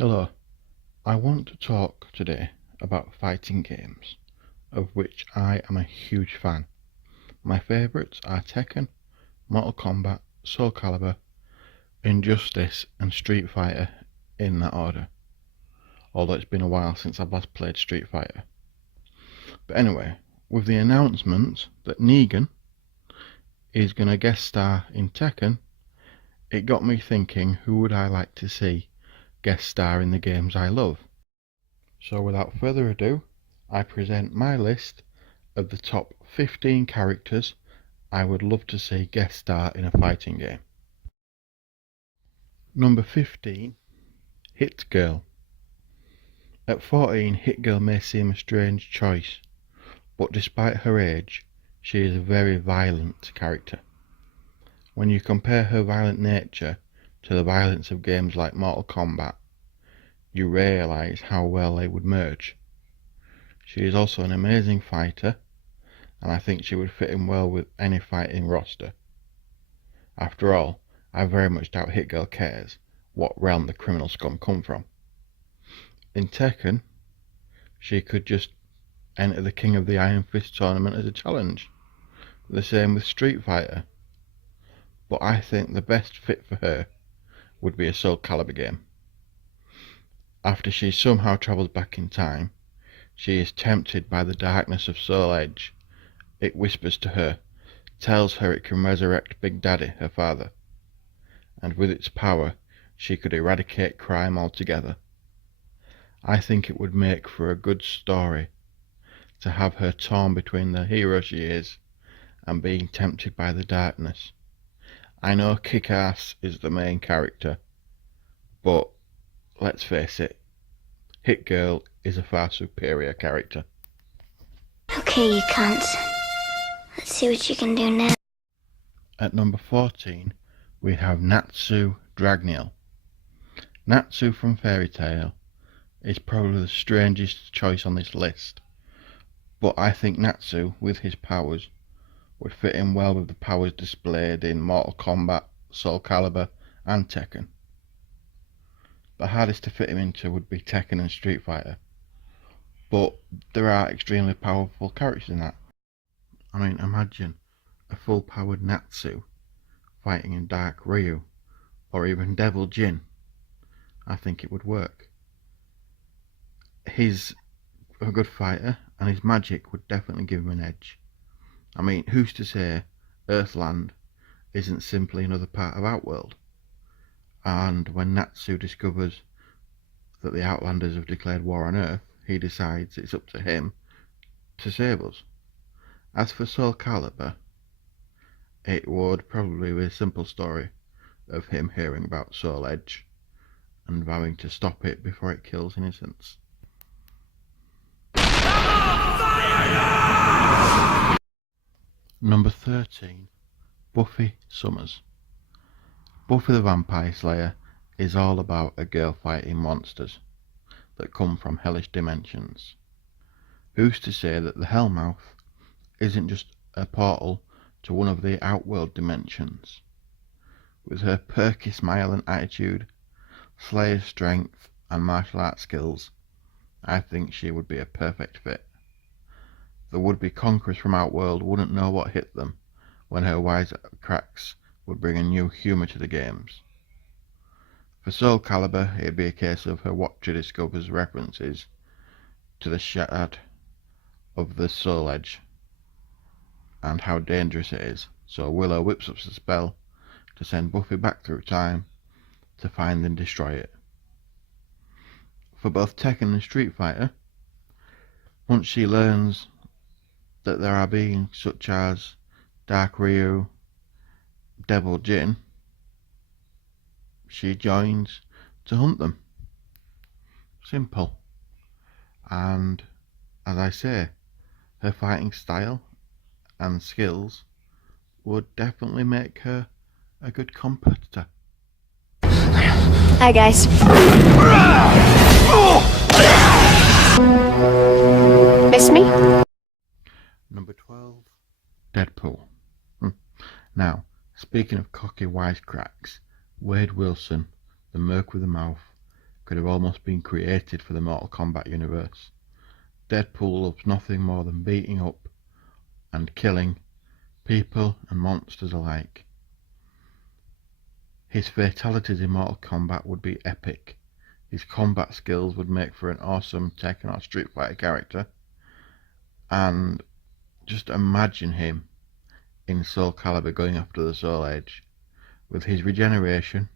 Hello, I want to talk today about fighting games, of which I am a huge fan. My favourites are Tekken, Mortal Kombat, Soul Calibur, Injustice and Street Fighter in that order, although it's been a while since I've last played Street Fighter. But anyway, with the announcement that Neegan is going to guest star in Tekken, it got me thinking who would I like to see guest star in the games I love. So without further ado, I present my list of the top 15 characters I would love to see guest star in a fighting game. Number 15, Hit Girl. At 14, Hit Girl may seem a strange choice, but despite her age, she is a very violent character. When you compare her violent nature to the violence of games like Mortal Kombat, you realise how well they would merge. She is also an amazing fighter, and I think she would fit in well with any fighting roster. After all, I very much doubt Hit Girl cares what realm the criminal scum come from. In Tekken, she could just enter the King of the Iron Fist tournament as a challenge. The same with Street Fighter. But I think the best fit for her would be a Soul Calibur game. After she somehow travels back in time, she is tempted by the darkness of Soul Edge. It whispers to her, tells her it can resurrect Big Daddy, her father, and with its power she could eradicate crime altogether. I think it would make for a good story to have her torn between the hero she is and being tempted by the darkness. I know Kick-Ass is the main character, but let's face it, Hit Girl is a far superior character. Okay, you can't. Let's see what you can do now. At number 14, we have Natsu Dragneel. Natsu from Fairy Tail is probably the strangest choice on this list, but I think Natsu, with his powers, would fit in well with the powers displayed in Mortal Kombat, Soul Calibur and Tekken. The hardest to fit him into would be Tekken and Street Fighter, but there are extremely powerful characters in that. I mean, imagine a full-powered Natsu fighting in Dark Ryu, or even Devil Jin. I think it would work. He's a good fighter, and his magic would definitely give him an edge. I mean, who's to say Earthland isn't simply another part of Outworld? And when Natsu discovers that the Outlanders have declared war on Earth, he decides it's up to him to save us. As for Soul Calibur, it would probably be a simple story of him hearing about Soul Edge and vowing to stop it before it kills innocents. Number 13, Buffy Summers. Buffy the Vampire Slayer is all about a girl fighting monsters that come from hellish dimensions. Who's to say that the Hellmouth isn't just a portal to one of the Outworld dimensions? With her perky smile and attitude, Slayer's strength and martial arts skills, I think she would be a perfect fit. The would-be conquerors from Outworld wouldn't know what hit them when her wise cracks would bring a new humour to the games. For Soul Calibur, it'd be a case of her watcher discovers references to the shard of the Soul Edge and how dangerous it is, so Willow whips up the spell to send Buffy back through time to find and destroy it. For both Tekken and Street Fighter, once she learns that there are beings such as Dark Ryu, Devil Jin, she joins to hunt them. Simple. And as I say, her fighting style and skills would definitely make her a good competitor. Hi, guys. Miss me? Number 12, Deadpool. Now, speaking of cocky wisecracks, Wade Wilson, the Merc with the Mouth, could have almost been created for the Mortal Kombat universe. Deadpool loves nothing more than beating up and killing people and monsters alike. His fatalities in Mortal Kombat would be epic. His combat skills would make for an awesome Tekken or Street Fighter character. And just imagine him in Soul Calibur going after the Soul Edge. With his regeneration,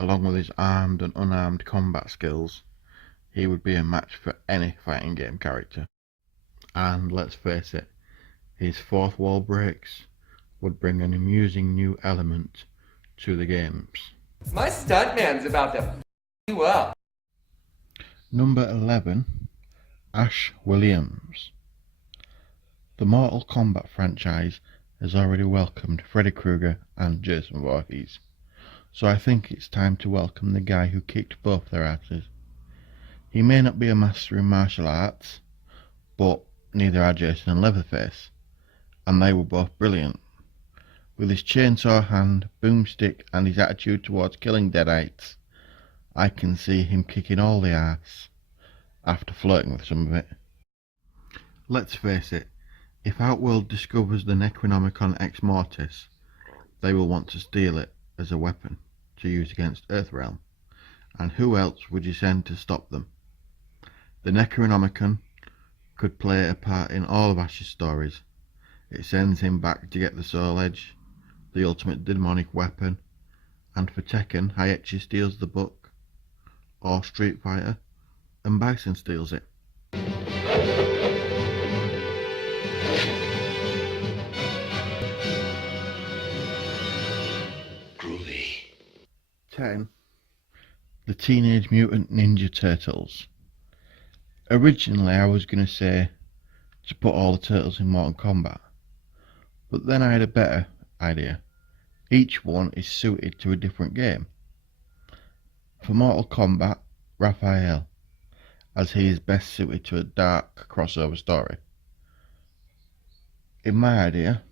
along with his armed and unarmed combat skills, he would be a match for any fighting game character. And let's face it, his fourth wall breaks would bring an amusing new element to the games. My stuntman's about to f you up. Number 11, Ash Williams. The Mortal Kombat franchise has already welcomed Freddy Krueger and Jason Voorhees, so I think it's time to welcome the guy who kicked both their asses. He may not be a master in martial arts, but neither are Jason and Leatherface, and they were both brilliant. With his chainsaw hand, boomstick, and his attitude towards killing deadites, I can see him kicking all the ass, after flirting with some of it. Let's face it, if Outworld discovers the Necronomicon Ex Mortis, they will want to steal it as a weapon to use against Earthrealm, and who else would you send to stop them? The Necronomicon could play a part in all of Ash's stories. It sends him back to get the Soul Edge, the ultimate demonic weapon, and for Tekken, Hayachi steals the book, or Street Fighter, and Bison steals it. Groovy. 10. The Teenage Mutant Ninja Turtles. Originally I was going to say to put all the turtles in Mortal Kombat, but then I had a better idea. Each one is suited to a different game. For Mortal Kombat, Raphael, as he is best suited to a dark crossover story. In my idea,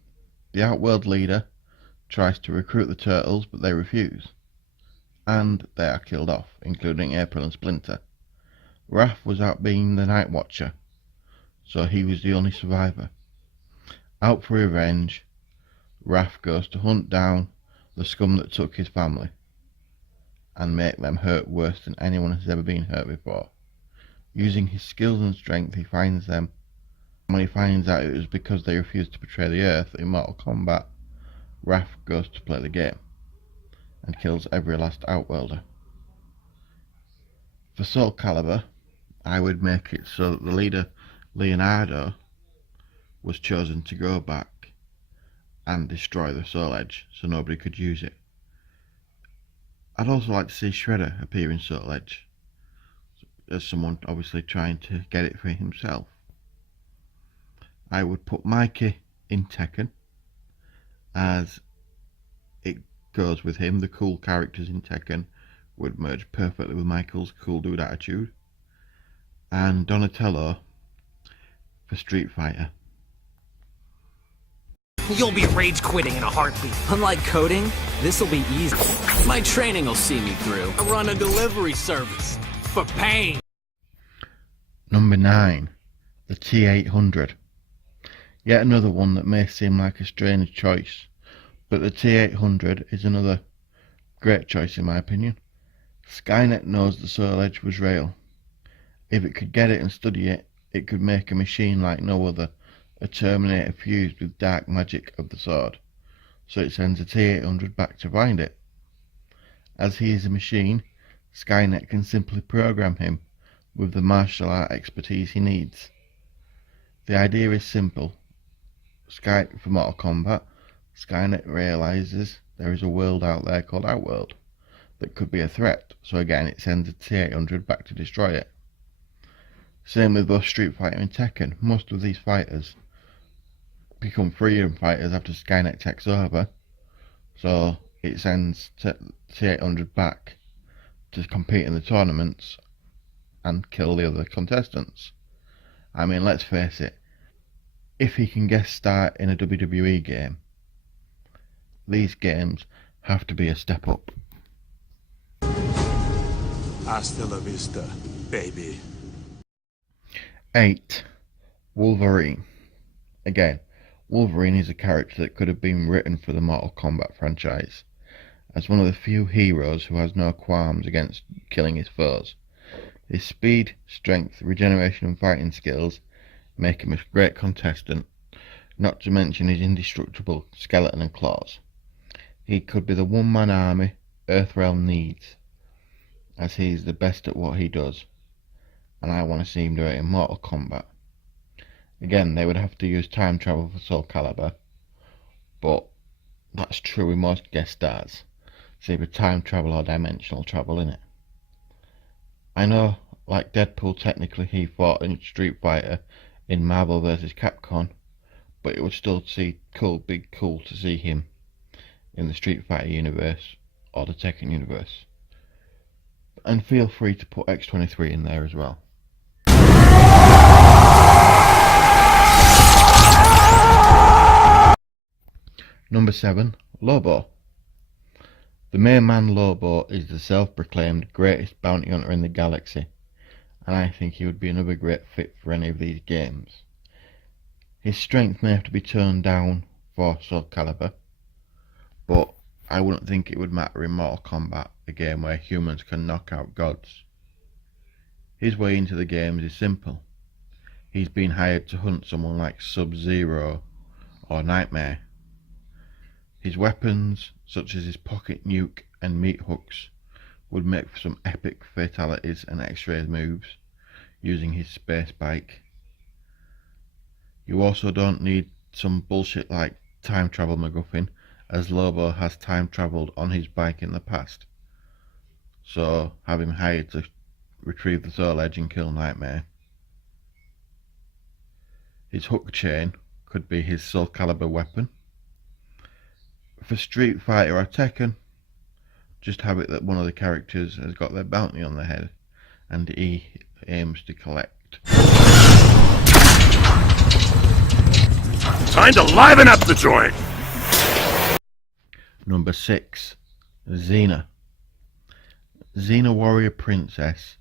the Outworld leader tries to recruit the turtles, but they refuse, and they are killed off, including April and Splinter. Raph was out being the Night Watcher, so he was the only survivor. Out for revenge, Raph goes to hunt down the scum that took his family and make them hurt worse than anyone has ever been hurt before. Using his skills and strength, he finds them. When he finds out it was because they refused to betray the Earth in Mortal Kombat, Raph goes to play the game and kills every last Outworlder. For Soul Calibur, I would make it so that the leader, Leonardo, was chosen to go back and destroy the Soul Edge so nobody could use it. I'd also like to see Shredder appear in Soul Edge, as someone obviously trying to get it for himself. I would put Mikey in Tekken, as it goes with him. The cool characters in Tekken would merge perfectly with Michael's cool dude attitude. And Donatello for Street Fighter. You'll be rage quitting in a heartbeat. Unlike coding, this'll be easy. My training will see me through. I run a delivery service for pain. Number 9. The T-800. Yet another one that may seem like a strange choice, but the T-800 is another great choice in my opinion. Skynet knows the Soul Edge was real. If it could get it and study it, it could make a machine like no other, a Terminator fused with dark magic of the sword. So it sends a T-800 back to find it. As he is a machine, Skynet can simply program him with the martial art expertise he needs. The idea is simple. For Mortal Kombat, Skynet realizes there is a world out there called Outworld that could be a threat, so again it sends a T-800 back to destroy it. Same with both Street Fighter and Tekken. Most of these fighters become freedom fighters after Skynet takes over, so it sends T-800 back to compete in the tournaments and kill the other contestants. I mean, let's face it, if he can guest star in a WWE game, these games have to be a step up. Hasta la vista, baby. 8. Wolverine. Again, Wolverine is a character that could have been written for the Mortal Kombat franchise, as one of the few heroes who has no qualms against killing his foes. His speed, strength, regeneration and fighting skills make him a great contestant, not to mention his indestructible skeleton and claws. He could be the one-man army Earthrealm needs, as he is the best at what he does, and I want to see him do it in Mortal Kombat. Again, they would have to use time travel for Soul Calibur, but that's true with most guest stars. It's either time travel or dimensional travel, innit? I know, like Deadpool, technically he fought in Street Fighter in Marvel vs. Capcom, but it would still be cool to see him in the Street Fighter universe or the Tekken universe. And feel free to put X-23 in there as well. Number 7. Lobo. The main man Lobo is the self-proclaimed greatest bounty hunter in the galaxy, and I think he would be another great fit for any of these games. His strength may have to be toned down for Soul Calibur, but I wouldn't think it would matter in Mortal Kombat, a game where humans can knock out gods. His way into the games is simple. He's been hired to hunt someone like Sub-Zero or Nightmare. His weapons, such as his pocket nuke and meat hooks, would make for some epic fatalities and X-ray moves using his space bike. You also don't need some bullshit like time travel MacGuffin, as Lobo has time travelled on his bike in the past. So have him hired to retrieve the Soul Edge and kill Nightmare. His hook chain could be his Soul Calibur weapon. For Street Fighter or Tekken, just have it that one of the characters has got their bounty on their head and he aims to collect. Time to liven up the joint! Number 6. Xena. Xena Warrior Princess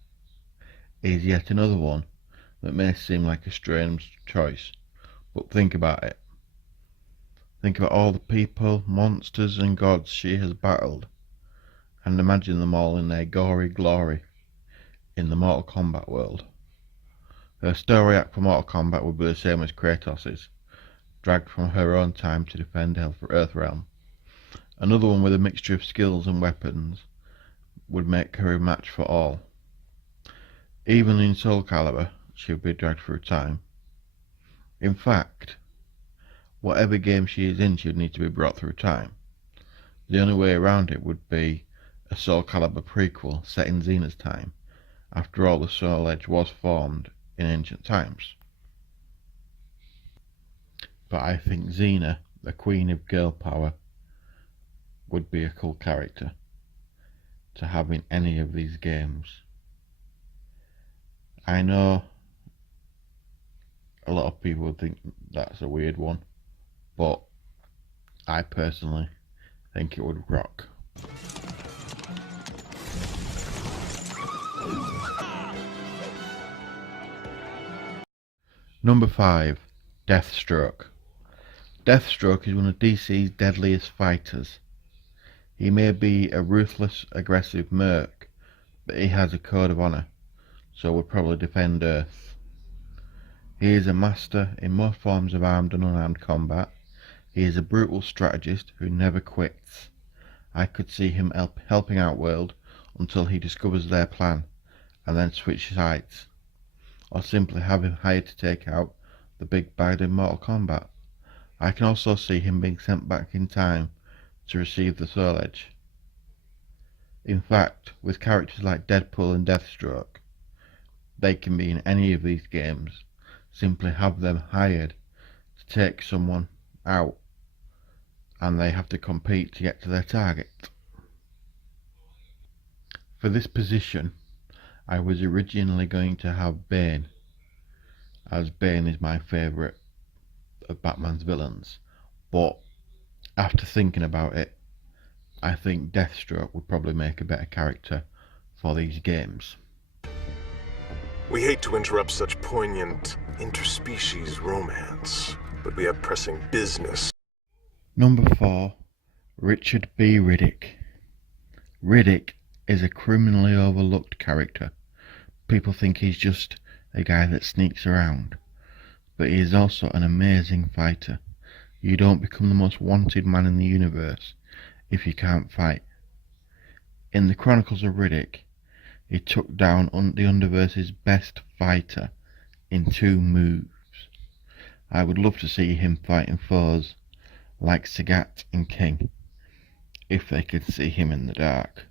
is yet another one that may seem like a strange choice, but think about it. Think about all the people, monsters and gods she has battled, and imagine them all in their gory glory in the Mortal Kombat world. Her story arc for Mortal Kombat would be the same as Kratos's, dragged from her own time to defend Earthrealm. Another one with a mixture of skills and weapons would make her a match for all. Even in Soul Calibur, she would be dragged through time. In fact, whatever game she is in, she would need to be brought through time. The only way around it would be a Soul Calibur prequel set in Xena's time. After all, the Soul Edge was formed in ancient times. But I think Xena, the queen of girl power, would be a cool character to have in any of these games. I know a lot of people would think that's a weird one, but I personally think it would rock. Number 5. Deathstroke. Deathstroke is one of DC's deadliest fighters. He may be a ruthless, aggressive merc, but he has a code of honour, so would probably defend Earth. He is a master in most forms of armed and unarmed combat. He is a brutal strategist who never quits. I could see him helping Outworld until he discovers their plan, and then switch sides. Or simply have him hired to take out the big bad in Mortal Kombat. I can also see him being sent back in time to receive the Soul Edge. In fact, with characters like Deadpool and Deathstroke, they can be in any of these games. Simply have them hired to take someone out, and they have to compete to get to their target. For this position, I was originally going to have Bane, as Bane is my favourite of Batman's villains, but after thinking about it, I think Deathstroke would probably make a better character for these games. We hate to interrupt such poignant interspecies romance, but we have pressing business. Number 4. Richard B. Riddick. Riddick is a criminally overlooked character. People think he's just a guy that sneaks around, but he is also an amazing fighter. You don't become the most wanted man in the universe if you can't fight. In the Chronicles of Riddick, he took down the Underverse's best fighter in 2 moves. I would love to see him fighting foes like Sagat and King, if they could see him in the dark.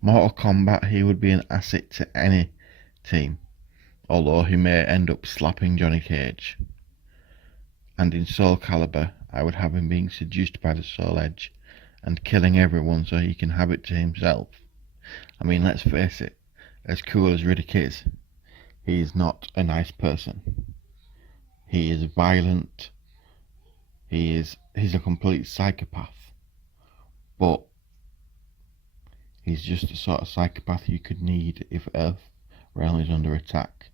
Mortal Kombat, he would be an asset to any team, although he may end up slapping Johnny Cage. And in Soul Calibur, I would have him being seduced by the Soul Edge and killing everyone so he can have it to himself. I mean, let's face it, as cool as Riddick is, he is not a nice person. He is violent, he's a complete psychopath, but he's just the sort of psychopath you could need if Earth realm is under attack.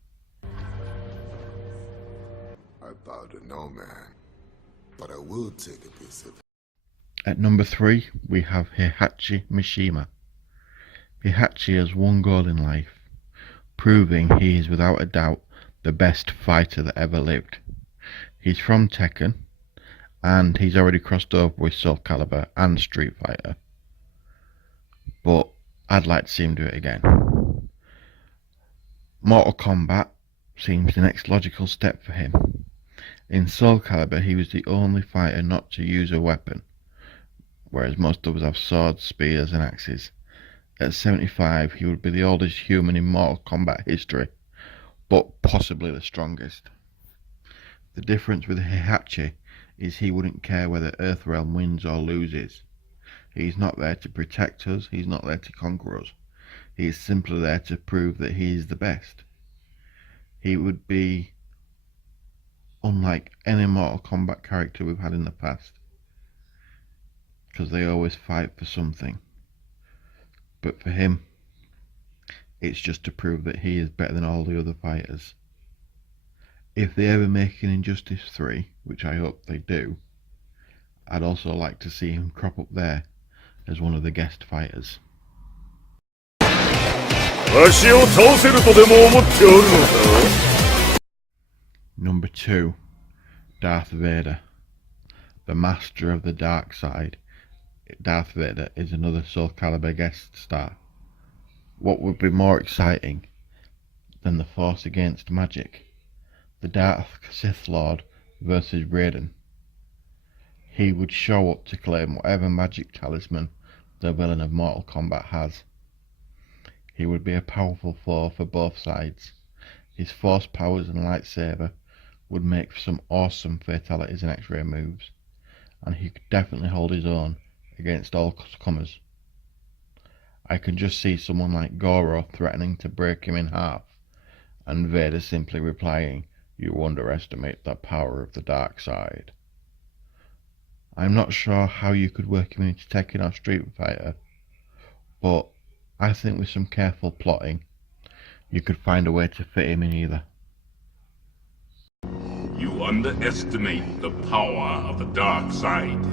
I bow to no man, but I will take a piece of. At number 3, we have Heihachi Mishima. Heihachi has one goal in life, proving he is without a doubt the best fighter that ever lived. He's from Tekken, and he's already crossed over with Soul Calibur and Street Fighter, but I'd like to see him do it again. Mortal Kombat seems the next logical step for him. In Soul Calibur, he was the only fighter not to use a weapon, whereas most others have swords, spears and axes. At 75, he would be the oldest human in Mortal Kombat history, but possibly the strongest. The difference with Heihachi is he wouldn't care whether Earthrealm wins or loses. He's not there to protect us, he's not there to conquer us. He is simply there to prove that he is the best. He would be unlike any Mortal Kombat character we've had in the past, because they always fight for something. But for him, it's just to prove that he is better than all the other fighters. If they ever make an Injustice 3, which I hope they do, I'd also like to see him crop up there as one of the guest fighters. Number 2, Darth Vader, the master of the dark side. Darth Vader is another Soul Calibur guest star. What would be more exciting than the Force against magic? The Darth Sith Lord versus Raiden. He would show up to claim whatever magic talisman the villain of Mortal Kombat has. He would be a powerful foe for both sides. His force powers and lightsaber would make for some awesome fatalities and X-ray moves, and he could definitely hold his own against all comers. I can just see someone like Goro threatening to break him in half, and Vader simply replying, "You underestimate the power of the dark side." I'm not sure how you could work him into Tekken or Street Fighter, but I think with some careful plotting, you could find a way to fit him in either. You underestimate the power of the dark side.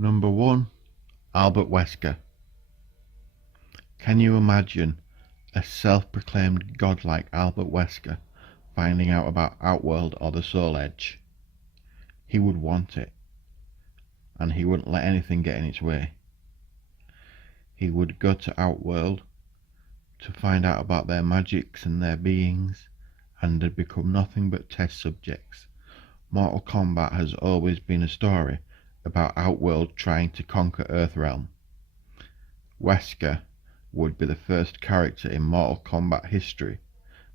Number 1, Albert Wesker. Can you imagine a self-proclaimed godlike Albert Wesker finding out about Outworld or the Soul Edge? He would want it, and he wouldn't let anything get in its way. He would go to Outworld to find out about their magics and their beings, and had become nothing but test subjects. Mortal Kombat has always been a story about Outworld trying to conquer Earthrealm. Wesker would be the first character in Mortal Kombat history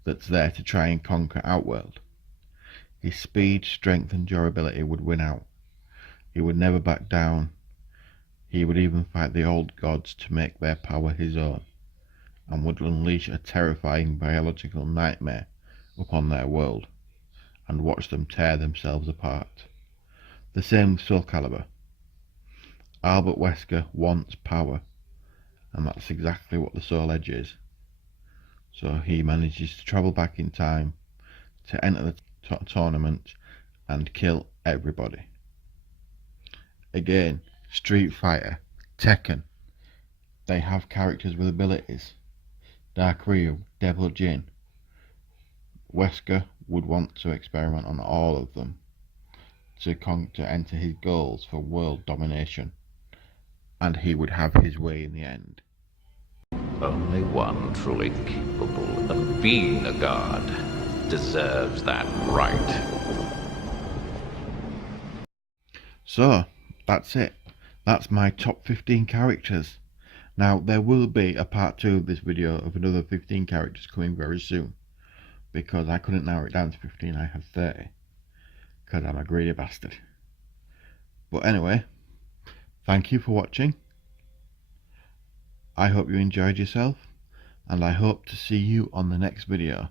that's there to try and conquer Outworld. His speed, strength and durability would win out. He would never back down. He would even fight the old gods to make their power his own, and would unleash a terrifying biological nightmare upon their world, and watch them tear themselves apart. The same with Soul Calibur. Albert Wesker wants power, and that's exactly what the Soul Edge is. So he manages to travel back in time to enter the tournament and kill everybody. Again, Street Fighter, Tekken, they have characters with abilities. Dark Ryu, Devil Jin. Wesker would want to experiment on all of them to enter his goals for world domination, and he would have his way in the end. Only one truly capable of being a god deserves that right. So, that's it. That's my top 15 characters. Now, there will be a part 2 of this video of another 15 characters coming very soon, because I couldn't narrow it down to 15, I had 30, because I'm a greedy bastard. But anyway, thank you for watching. I hope you enjoyed yourself, and I hope to see you on the next video.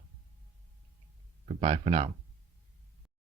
Goodbye for now.